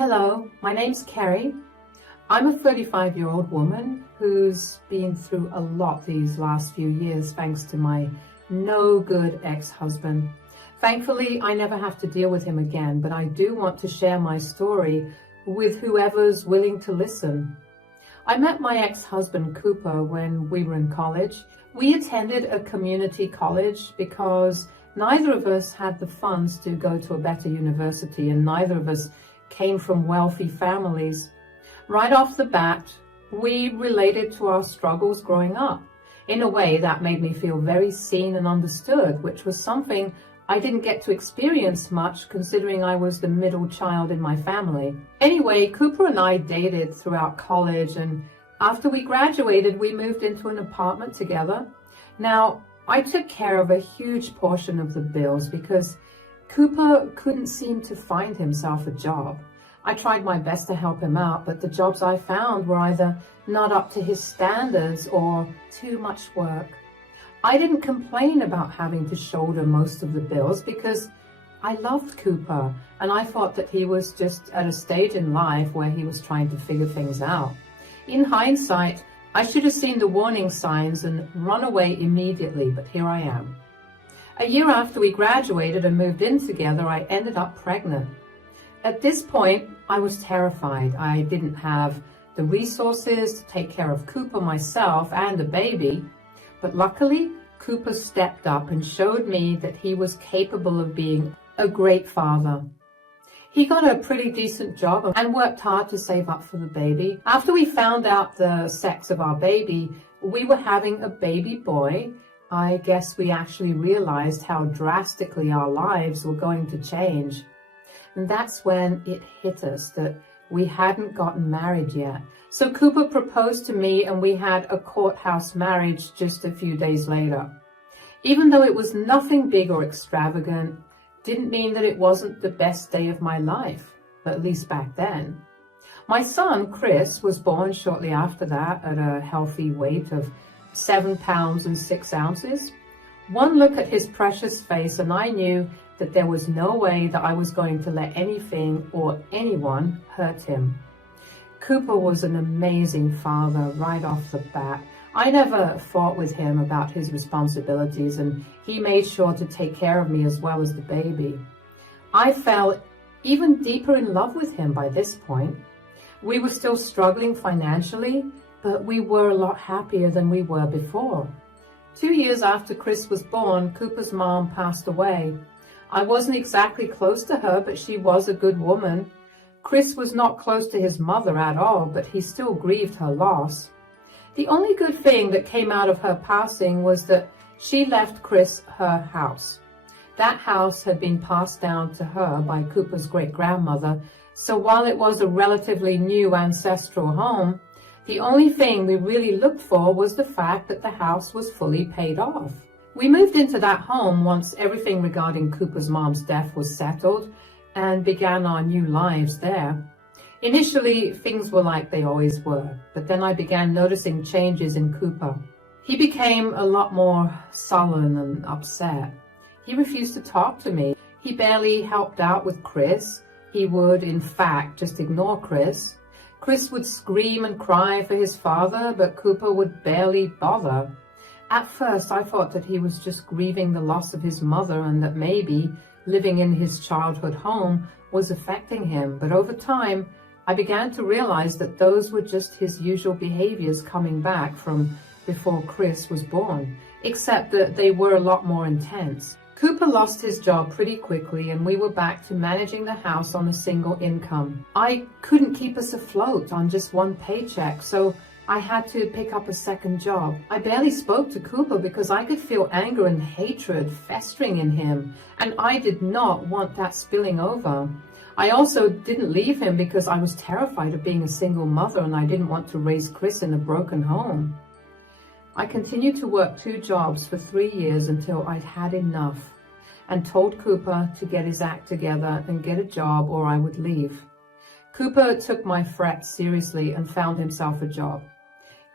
Hello, my name's Kerry. I'm a 35-year-old woman who's been through a lot these last few years thanks to my no-good ex-husband. Thankfully, I never have to deal with him again, but I do want to share my story with whoever's willing to listen. I met my ex-husband Cooper when we were in college. We attended a community college because neither of us had the funds to go to a better university, and neither of us came from wealthy families. Right off the bat, we related to our struggles growing up in a way that made me feel very seen and understood, which was something I didn't get to experience much considering I was the middle child in my family. Anyway, Cooper and I dated throughout college, and after we graduated, we moved into an apartment together. Now, I took care of a huge portion of the bills because Cooper couldn't seem to find himself a job. I tried my best to help him out, but the jobs I found were either not up to his standards or too much work. I didn't complain about having to shoulder most of the bills because I loved Cooper, and I thought that he was just at a stage in life where he was trying to figure things out. In hindsight, I should have seen the warning signs and run away immediately, but here I am. A year after we graduated and moved in together, I ended up pregnant. At this point, I was terrified. I didn't have the resources to take care of Cooper myself and the baby, but luckily, Cooper stepped up and showed me that he was capable of being a great father. He got a pretty decent job and worked hard to save up for the baby. After we found out the sex of our baby, we were having a baby boy. I guess we actually realized how drastically our lives were going to change. And that's when it hit us that we hadn't gotten married yet. So Cooper proposed to me and we had a courthouse marriage just a few days later. Even though it was nothing big or extravagant, didn't mean that it wasn't the best day of my life, at least back then. My son, Chris, was born shortly after that at a healthy weight of 7 pounds and 6 ounces. One look at his precious face and I knew that there was no way that I was going to let anything or anyone hurt him. Cooper was an amazing father right off the bat. I never fought with him about his responsibilities, and he made sure to take care of me as well as the baby. I fell even deeper in love with him by this point. We were still struggling financially, but we were a lot happier than we were before. 2 years after Chris was born, Cooper's mom passed away. I wasn't exactly close to her, but she was a good woman. Chris was not close to his mother at all, but he still grieved her loss. The only good thing that came out of her passing was that she left Chris her house. That house had been passed down to her by Cooper's great-grandmother, so while it was a relatively new ancestral home, the only thing we really looked for was the fact that the house was fully paid off. We moved into that home once everything regarding Cooper's mom's death was settled and began our new lives there. Initially, things were like they always were, but then I began noticing changes in Cooper. He became a lot more sullen and upset. He refused to talk to me. He barely helped out with Chris. He would, in fact, just ignore Chris. Chris would scream and cry for his father, but Cooper would barely bother. At first, I thought that he was just grieving the loss of his mother and that maybe living in his childhood home was affecting him. But over time, I began to realize that those were just his usual behaviors coming back from before Chris was born, except that they were a lot more intense. Cooper lost his job pretty quickly and we were back to managing the house on a single income. I couldn't keep us afloat on just one paycheck, so I had to pick up a second job. I barely spoke to Cooper because I could feel anger and hatred festering in him, and I did not want that spilling over. I also didn't leave him because I was terrified of being a single mother and I didn't want to raise Chris in a broken home. I continued to work 2 jobs for 3 years until I'd had enough and told Cooper to get his act together and get a job or I would leave. Cooper took my threats seriously and found himself a job.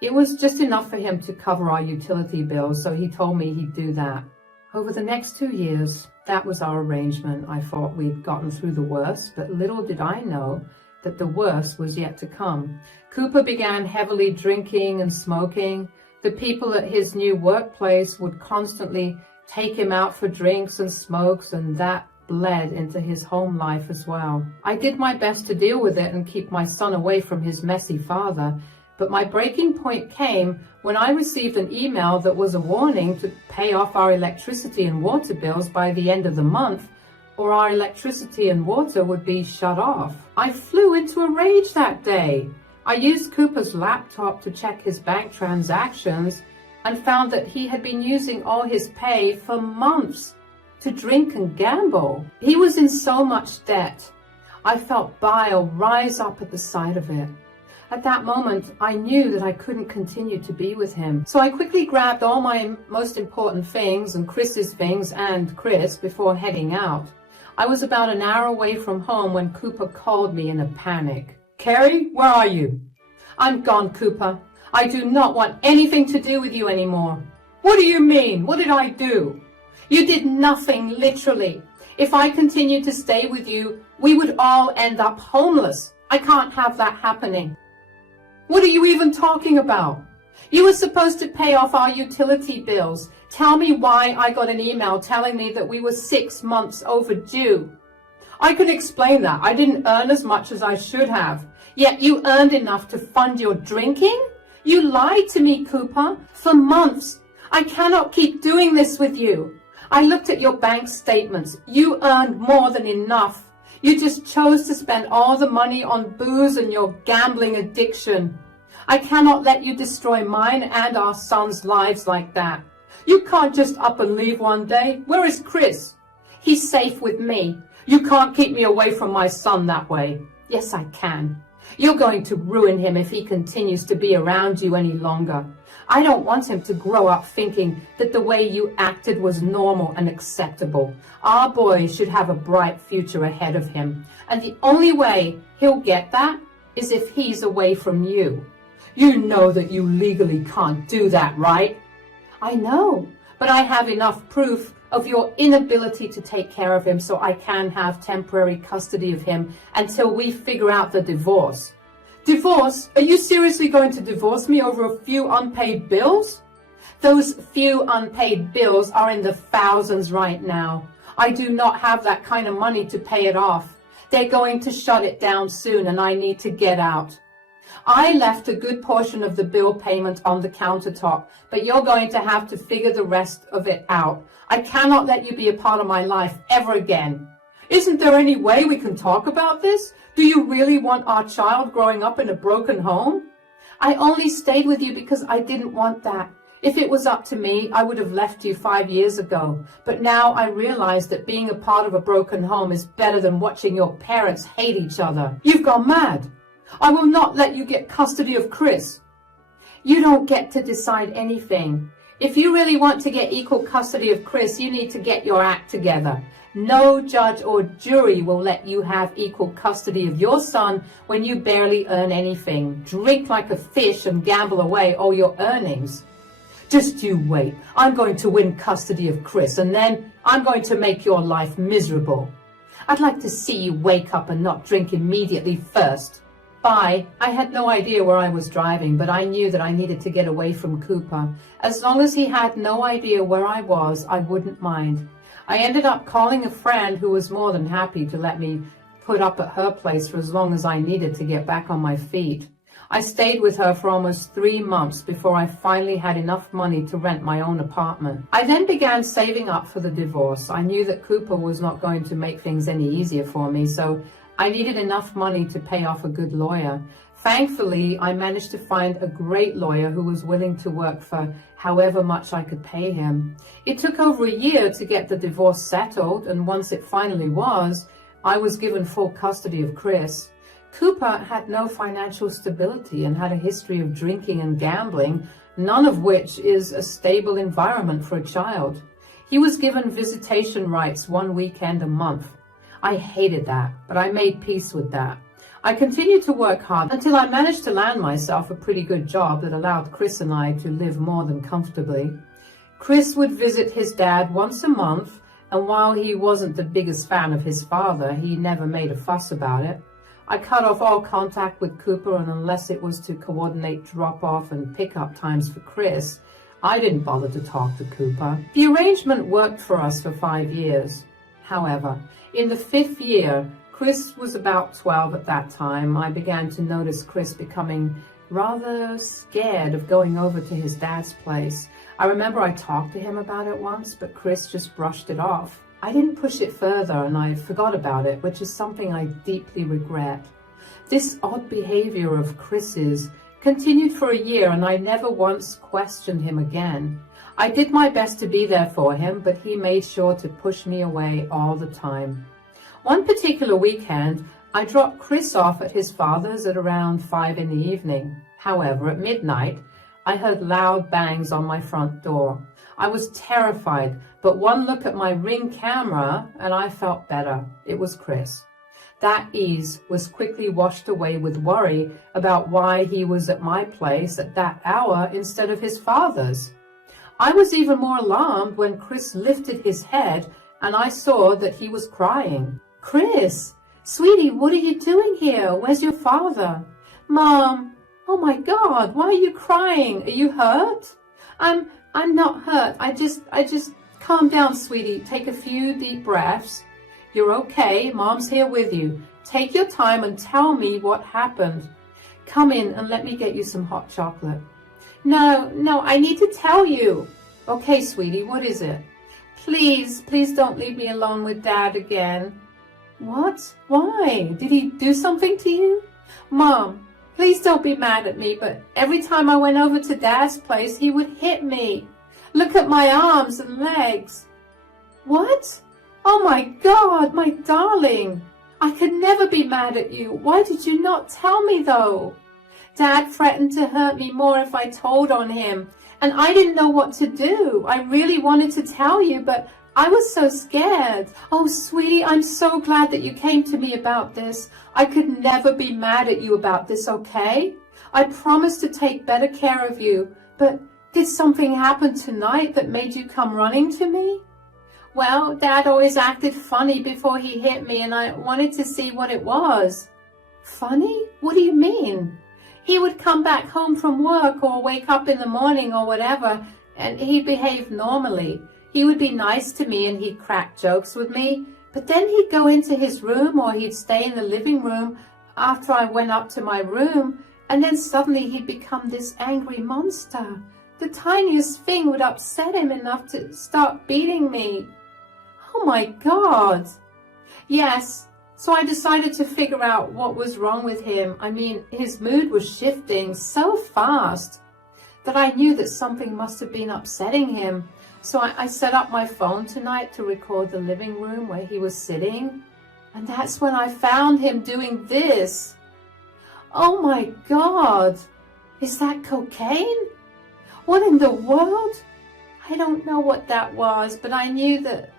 It was just enough for him to cover our utility bills, so he told me he'd do that. Over the next 2 years, that was our arrangement. I thought we'd gotten through the worst, but little did I know that the worst was yet to come. Cooper began heavily drinking and smoking. The people at his new workplace would constantly take him out for drinks and smokes, and that bled into his home life as well. I did my best to deal with it and keep my son away from his messy father, but my breaking point came when I received an email that was a warning to pay off our electricity and water bills by the end of the month, or our electricity and water would be shut off. I flew into a rage that day. I used Cooper's laptop to check his bank transactions and found that he had been using all his pay for months to drink and gamble. He was in so much debt. I felt bile rise up at the sight of it. At that moment, I knew that I couldn't continue to be with him. So I quickly grabbed all my most important things and Chris's things and Chris before heading out. I was about an hour away from home when Cooper called me in a panic. "Carrie, where are you?" "I'm gone, Cooper. I do not want anything to do with you anymore." "What do you mean? What did I do?" "You did nothing, literally. If I continued to stay with you, we would all end up homeless. I can't have that happening." "What are you even talking about?" "You were supposed to pay off our utility bills. Tell me why I got an email telling me that we were 6 months overdue." "I can explain that. I didn't earn as much as I should have." "Yet you earned enough to fund your drinking? You lied to me, Cooper, for months. I cannot keep doing this with you. I looked at your bank statements. You earned more than enough. You just chose to spend all the money on booze and your gambling addiction. I cannot let you destroy mine and our sons' lives like that. You can't just up and leave one day. Where is Chris?" "He's safe with me." "You can't keep me away from my son that way." "Yes, I can. You're going to ruin him if he continues to be around you any longer. I don't want him to grow up thinking that the way you acted was normal and acceptable. Our boy should have a bright future ahead of him, and the only way he'll get that is if he's away from you." "You know that you legally can't do that, right?" "I know, but I have enough proof of your inability to take care of him so I can have temporary custody of him until we figure out the divorce." "Divorce? Are you seriously going to divorce me over a few unpaid bills?" "Those few unpaid bills are in the thousands right now. I do not have that kind of money to pay it off. They're going to shut it down soon and I need to get out. I left a good portion of the bill payment on the countertop, but you're going to have to figure the rest of it out. I cannot let you be a part of my life ever again." "Isn't there any way we can talk about this? Do you really want our child growing up in a broken home?" "I only stayed with you because I didn't want that. If it was up to me, I would have left you 5 years ago. But now I realize that being a part of a broken home is better than watching your parents hate each other." "You've gone mad. I will not let you get custody of Chris." "You don't get to decide anything. If you really want to get equal custody of Chris, you need to get your act together. No judge or jury will let you have equal custody of your son when you barely earn anything, drink like a fish and gamble away all your earnings. Just you wait. I'm going to win custody of Chris, and then I'm going to make your life miserable. I'd like to see you wake up and not drink immediately first." Bye. I had no idea where I was driving, but I knew that I needed to get away from Cooper. As long as he had no idea where I was, I wouldn't mind. I ended up calling a friend who was more than happy to let me put up at her place for as long as I needed to get back on my feet. I stayed with her for almost 3 months before I finally had enough money to rent my own apartment. I then began saving up for the divorce. I knew that Cooper was not going to make things any easier for me, so I needed enough money to pay off a good lawyer. Thankfully, I managed to find a great lawyer who was willing to work for however much I could pay him. It took over a year to get the divorce settled, and once it finally was, I was given full custody of Chris. Cooper had no financial stability and had a history of drinking and gambling, none of which is a stable environment for a child. He was given visitation rights 1 weekend a month. I hated that, but I made peace with that. I continued to work hard until I managed to land myself a pretty good job that allowed Chris and I to live more than comfortably. Chris would visit his dad once a month, and while he wasn't the biggest fan of his father, he never made a fuss about it. I cut off all contact with Cooper, and unless it was to coordinate drop-off and pick-up times for Chris, I didn't bother to talk to Cooper. The arrangement worked for us for 5 years. However, in the 5th year, Chris was about 12 at that time, I began to notice Chris becoming rather scared of going over to his dad's place. I remember I talked to him about it once, but Chris just brushed it off. I didn't push it further and I forgot about it, which is something I deeply regret. This odd behavior of Chris's continued for a year and I never once questioned him again. I did my best to be there for him, but he made sure to push me away all the time. One particular weekend, I dropped Chris off at his father's at around 5 in the evening. However, at midnight, I heard loud bangs on my front door. I was terrified, but one look at my Ring camera and I felt better. It was Chris. That ease was quickly washed away with worry about why he was at my place at that hour instead of his father's. I was even more alarmed when Chris lifted his head and I saw that he was crying. "Chris, sweetie, what are you doing here? Where's your father?" "Mom, oh my God, why are you crying? Are you hurt?" I'm not hurt. I just, calm down, sweetie. Take a few deep breaths. You're okay. Mom's here with you. Take your time and tell me what happened. Come in and let me get you some hot chocolate. No, I need to tell you. Okay, sweetie, what is it? Please don't leave me alone with Dad again. What? Why? Did he do something to you? Mom, please don't be mad at me, but every time I went over to Dad's place, he would hit me. Look at my arms and legs. What? Oh my God, my darling. I could never be mad at you. Why did you not tell me though? Dad threatened to hurt me more if I told on him, and I didn't know what to do. I really wanted to tell you, but I was so scared. Oh, sweetie, I'm so glad that you came to me about this. I could never be mad at you about this, okay? I promise to take better care of you, but did something happen tonight that made you come running to me? Well, Dad always acted funny before he hit me, and I wanted to see what it was. Funny? What do you mean? He would come back home from work or wake up in the morning or whatever, and he'd behave normally. He would be nice to me and he'd crack jokes with me, but then he'd go into his room or he'd stay in the living room after I went up to my room, and then suddenly he'd become this angry monster. The tiniest thing would upset him enough to start beating me. Oh my God. Yes. So I decided to figure out what was wrong with him. I mean, his mood was shifting so fast that I knew that something must have been upsetting him. So I set up my phone tonight to record the living room where he was sitting. And that's when I found him doing this. Oh my God. Is that cocaine? What in the world? I don't know what that was, but I knew that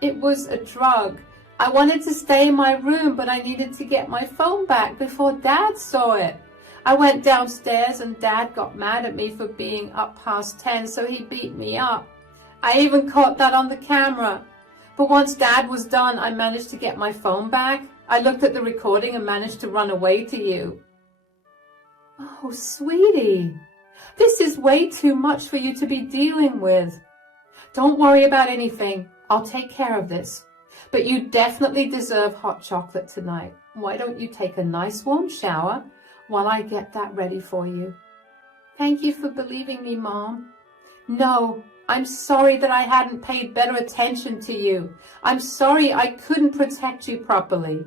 it was a drug. I wanted to stay in my room, but I needed to get my phone back before Dad saw it. I went downstairs and Dad got mad at me for being up past 10, so he beat me up. I even caught that on the camera. But once Dad was done, I managed to get my phone back. I looked at the recording and managed to run away to you. Oh, sweetie, this is way too much for you to be dealing with. Don't worry about anything. I'll take care of this. But you definitely deserve hot chocolate tonight. Why don't you take a nice warm shower while I get that ready for you? Thank you for believing me, Mom. No, I'm sorry that I hadn't paid better attention to you. I'm sorry I couldn't protect you properly.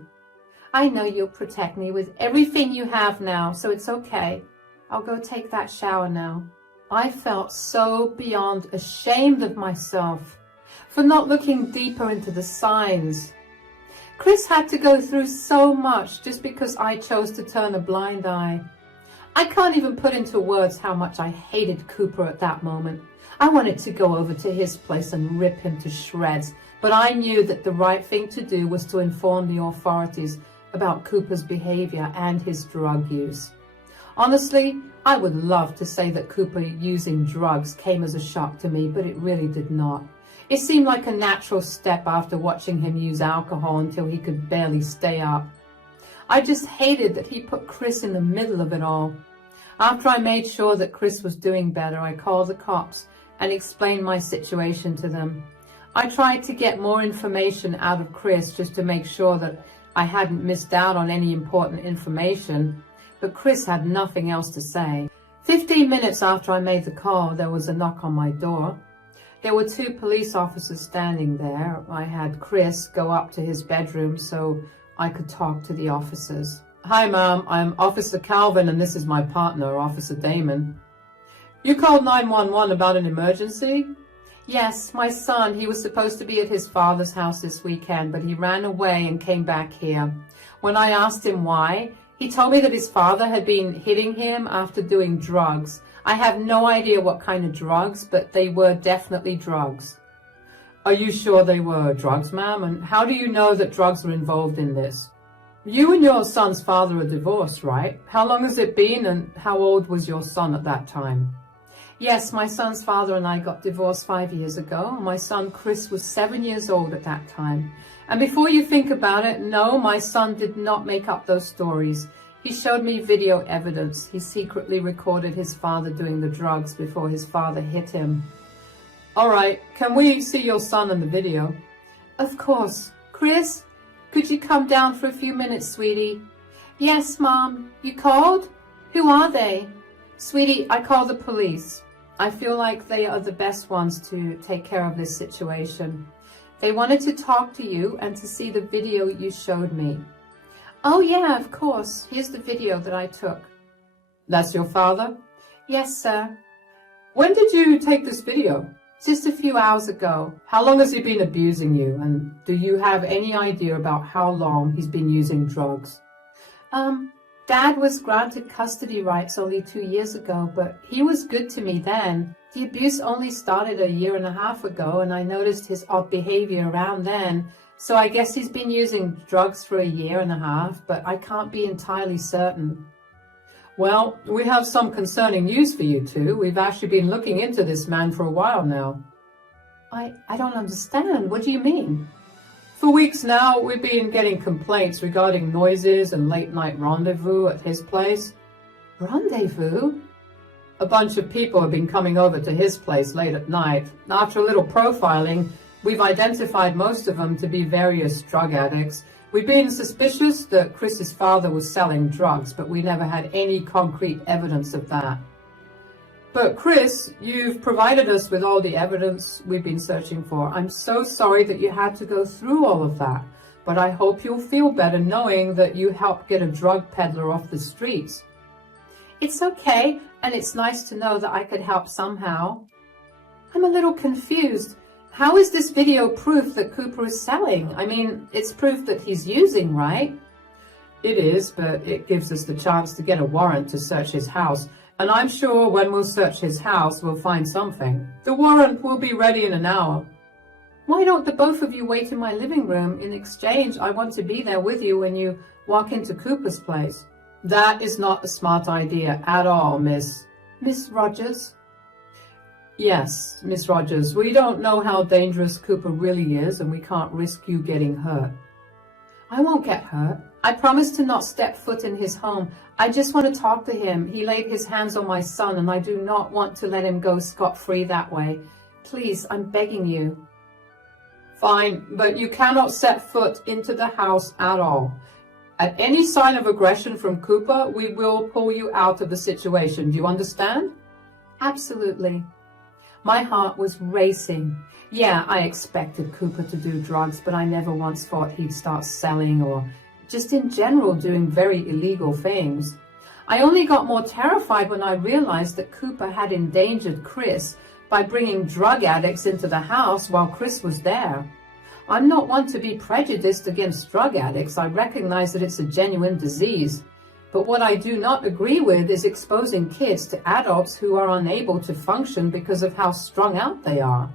I know you'll protect me with everything you have now, so it's okay. I'll go take that shower now. I felt so beyond ashamed of myself for not looking deeper into the signs. Chris had to go through so much just because I chose to turn a blind eye. I can't even put into words how much I hated Cooper at that moment. I wanted to go over to his place and rip him to shreds, but I knew that the right thing to do was to inform the authorities about Cooper's behavior and his drug use. Honestly, I would love to say that Cooper using drugs came as a shock to me, but it really did not. It seemed like a natural step after watching him use alcohol until he could barely stay up. I just hated that he put Chris in the middle of it all. After I made sure that Chris was doing better, I called the cops and explained my situation to them. I tried to get more information out of Chris just to make sure that I hadn't missed out on any important information, but Chris had nothing else to say. 15 minutes after I made the call, there was a knock on my door. There were 2 police officers standing there. I had Chris go up to his bedroom so I could talk to the officers. "Hi, ma'am. I'm Officer Calvin, and this is my partner, Officer Damon." "You called 911 about an emergency?" "Yes, my son. He was supposed to be at his father's house this weekend, but he ran away and came back here. When I asked him why, he told me that his father had been hitting him after doing drugs. I have no idea what kind of drugs, but they were definitely drugs." "Are you sure they were drugs, ma'am? And how do you know that drugs were involved in this?" "You and your son's father are divorced, right? How long has it been, and how old was your son at that time?" "Yes, my son's father and I got divorced 5 years ago. My son Chris was 7 years old at that time. And before you think about it, no, my son did not make up those stories. He showed me video evidence. He secretly recorded his father doing the drugs before his father hit him." "All right, can we see your son in the video?" "Of course. Chris, could you come down for a few minutes, sweetie?" "Yes, Mom. You called? Who are they?" "Sweetie, I called the police. I feel like they are the best ones to take care of this situation. They wanted to talk to you and to see the video you showed me." "Oh yeah, of course. Here's the video that I took." "That's your father?" "Yes, sir." "When did you take this video?" "Just a few hours ago." "How long has he been abusing you? And do you have any idea about how long he's been using drugs?" Dad was granted custody rights only 2 years ago, but he was good to me then. The abuse only started 1.5 years ago, and I noticed his odd behavior around then. So I guess he's been using drugs for 1.5 years, but I can't be entirely certain." "Well, we have some concerning news for you two. We've actually been looking into this man for a while now." I don't understand. What do you mean?" "For weeks now, we've been getting complaints regarding noises and late-night rendezvous at his place." "Rendezvous?" "A bunch of people have been coming over to his place late at night. After a little profiling, we've identified most of them to be various drug addicts. We've been suspicious that Chris's father was selling drugs, but we never had any concrete evidence of that." "But Chris, you've provided us with all the evidence we've been searching for. I'm so sorry that you had to go through all of that, but I hope you'll feel better knowing that you helped get a drug peddler off the streets." "It's okay, and it's nice to know that I could help somehow." "I'm a little confused. How is this video proof that Cooper is selling? I mean, it's proof that he's using, right?" "It is, but it gives us the chance to get a warrant to search his house. And I'm sure when we'll search his house, we'll find something. The warrant will be ready in an hour." "Why don't the both of you wait in my living room? In exchange, I want to be there with you when you walk into Cooper's place." "That is not a smart idea at all, Miss Rogers." "Yes, Miss Rogers, we don't know how dangerous Cooper really is, and we can't risk you getting hurt." "I won't get hurt. I promise to not step foot in his home. I just want to talk to him. He laid his hands on my son, and I do not want to let him go scot-free that way. Please, I'm begging you." "Fine, but you cannot set foot into the house at all. At any sign of aggression from Cooper, we will pull you out of the situation. Do you understand?" "Absolutely." My heart was racing. Yeah, I expected Cooper to do drugs, but I never once thought he'd start selling or just in general doing very illegal things. I only got more terrified when I realized that Cooper had endangered Chris by bringing drug addicts into the house while Chris was there. I'm not one to be prejudiced against drug addicts. I recognize that it's a genuine disease. But what I do not agree with is exposing kids to adults who are unable to function because of how strung out they are.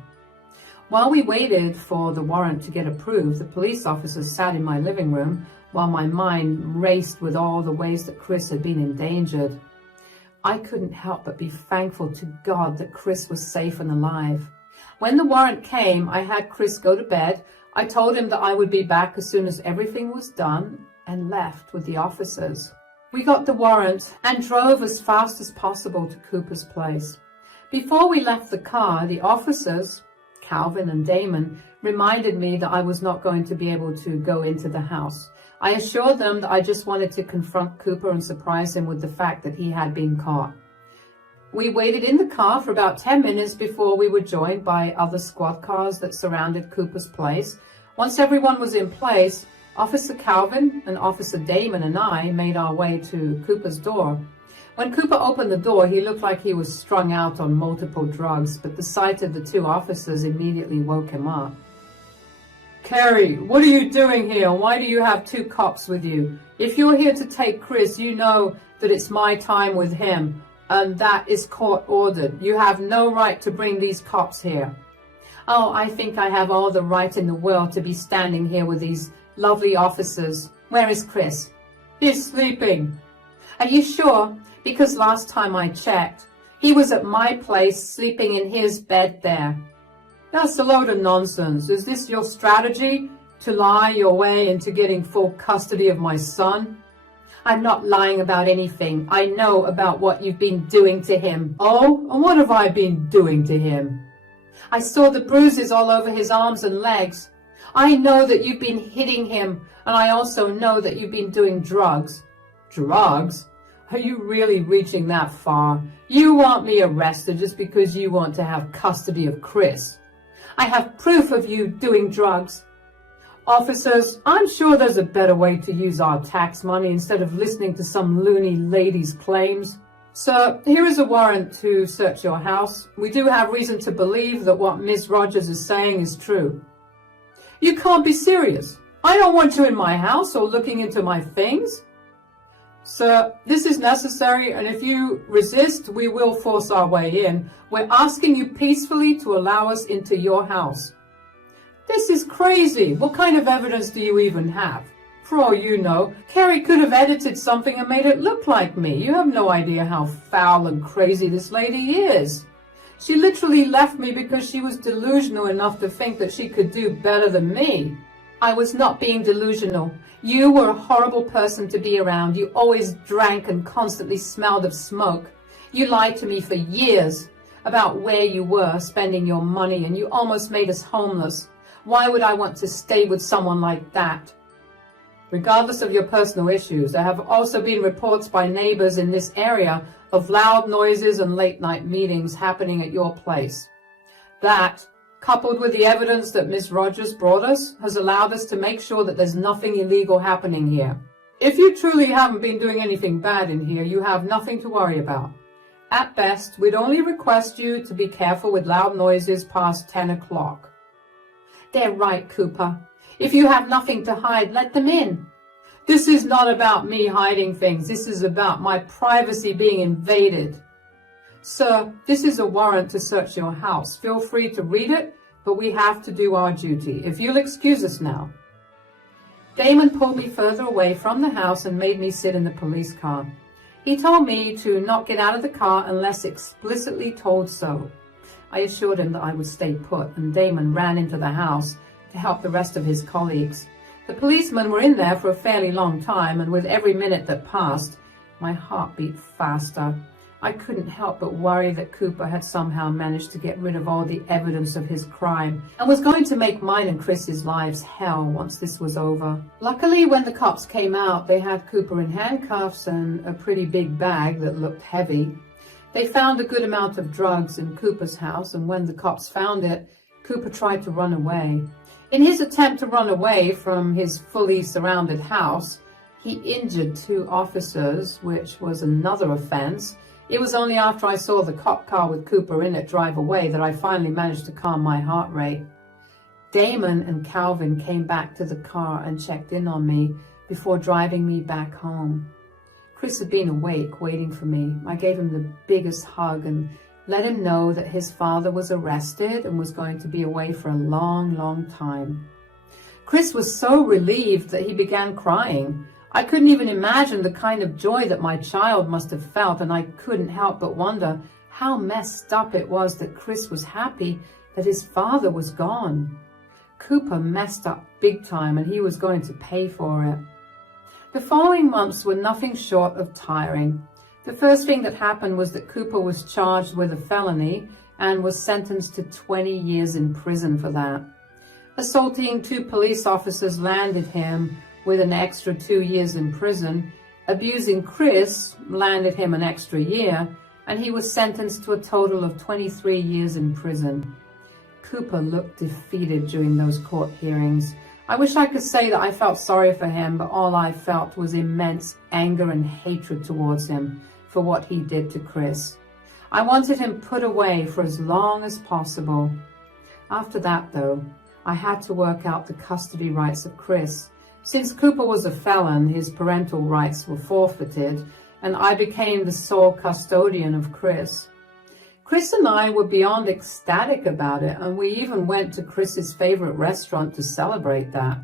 While we waited for the warrant to get approved, the police officers sat in my living room while my mind raced with all the ways that Chris had been endangered. I couldn't help but be thankful to God that Chris was safe and alive. When the warrant came, I had Chris go to bed. I told him that I would be back as soon as everything was done. and left with the officers. We got the warrant and drove as fast as possible to Cooper's place. Before we left the car, the officers, Calvin and Damon, reminded me that I was not going to be able to go into the house. I assured them that I just wanted to confront Cooper and surprise him with the fact that he had been caught. We waited in the car for about 10 minutes before we were joined by other squad cars that surrounded Cooper's place. Once everyone was in place, Officer Calvin and Officer Damon and I made our way to Cooper's door. When Cooper opened the door, he looked like he was strung out on multiple drugs, but the sight of the two officers immediately woke him up. "Carrie, what are you doing here? Why do you have two cops with you? If you're here to take Chris, you know that it's my time with him, and that is court-ordered. You have no right to bring these cops here." "Oh, I think I have all the right in the world to be standing here with these lovely officers. Where is Chris?" "He's sleeping." "Are you sure? Because last time I checked, he was at my place sleeping in his bed there." "That's a load of nonsense. Is this your strategy, to lie your way into getting full custody of my son?" "I'm not lying about anything. I know about what you've been doing to him." "Oh, and what have I been doing to him?" "I saw the bruises all over his arms and legs. I know that you've been hitting him, and I also know that you've been doing drugs." "Drugs? Are you really reaching that far? You want me arrested just because you want to have custody of Chris?" "I have proof of you doing drugs." "Officers, I'm sure there's a better way to use our tax money instead of listening to some loony lady's claims. Sir, here is a warrant to search your house. We do have reason to believe that what Miss Rogers is saying is true." "You can't be serious. I don't want you in my house or looking into my things." "Sir, this is necessary, and if you resist, we will force our way in. We're asking you peacefully to allow us into your house." "This is crazy. What kind of evidence do you even have? For all you know, Carrie could have edited something and made it look like me. You have no idea how foul and crazy this lady is. She literally left me because she was delusional enough to think that she could do better than me." "I was not being delusional. You were a horrible person to be around. You always drank and constantly smelled of smoke. You lied to me for years about where you were spending your money, and you almost made us homeless. Why would I want to stay with someone like that?" "Regardless of your personal issues, there have also been reports by neighbors in this area of loud noises and late-night meetings happening at your place. That, coupled with the evidence that Miss Rogers brought us, has allowed us to make sure that there's nothing illegal happening here. If you truly haven't been doing anything bad in here, you have nothing to worry about. At best, we'd only request you to be careful with loud noises past 10 o'clock. "They're right, Cooper. If you have nothing to hide, let them in." "This is not about me hiding things. This is about my privacy being invaded." "Sir, this is a warrant to search your house. Feel free to read it, but we have to do our duty. If you'll excuse us now." Damon pulled me further away from the house and made me sit in the police car. He told me to not get out of the car unless explicitly told so. I assured him that I would stay put, and Damon ran into the house to help the rest of his colleagues. The policemen were in there for a fairly long time, and with every minute that passed, my heart beat faster. I couldn't help but worry that Cooper had somehow managed to get rid of all the evidence of his crime and was going to make mine and Chris's lives hell once this was over. Luckily, when the cops came out, they had Cooper in handcuffs and a pretty big bag that looked heavy. They found a good amount of drugs in Cooper's house, and when the cops found it, Cooper tried to run away. In his attempt to run away from his fully surrounded house, he injured 2 officers, which was another offense. It was only after I saw the cop car with Cooper in it drive away that I finally managed to calm my heart rate. Damon and Calvin came back to the car and checked in on me before driving me back home. Chris had been awake, waiting for me. I gave him the biggest hug and let him know that his father was arrested and was going to be away for a long, long time. Chris was so relieved that he began crying. I couldn't even imagine the kind of joy that my child must have felt, and I couldn't help but wonder how messed up it was that Chris was happy that his father was gone. Cooper messed up big time, and he was going to pay for it. The following months were nothing short of tiring. The first thing that happened was that Cooper was charged with a felony and was sentenced to 20 years in prison for that. Assaulting 2 police officers landed him with an extra 2 years in prison. Abusing Chris landed him an extra year, and he was sentenced to a total of 23 years in prison. Cooper looked defeated during those court hearings. I wish I could say that I felt sorry for him, but all I felt was immense anger and hatred towards him for what he did to Chris. I wanted him put away for as long as possible. After that, though, I had to work out the custody rights of Chris. Since Cooper was a felon, his parental rights were forfeited, and I became the sole custodian of Chris. Chris and I were beyond ecstatic about it, and we even went to Chris's favorite restaurant to celebrate that.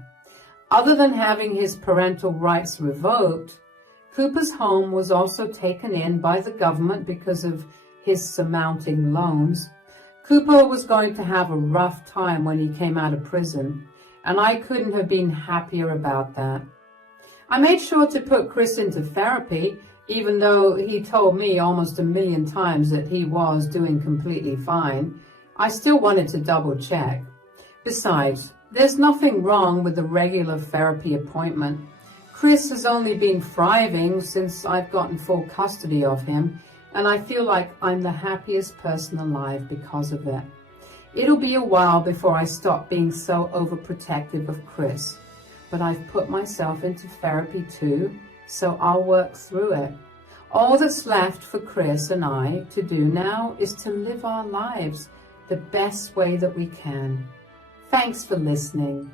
Other than having his parental rights revoked, Cooper's home was also taken in by the government because of his surmounting loans. Cooper was going to have a rough time when he came out of prison, and I couldn't have been happier about that. I made sure to put Chris into therapy, even though he told me almost 1,000,000 times that he was doing completely fine. I still wanted to double check. Besides, there's nothing wrong with a regular therapy appointment. Chris has only been thriving since I've gotten full custody of him, and I feel like I'm the happiest person alive because of it. It'll be a while before I stop being so overprotective of Chris, but I've put myself into therapy too, so I'll work through it. All that's left for Chris and I to do now is to live our lives the best way that we can. Thanks for listening.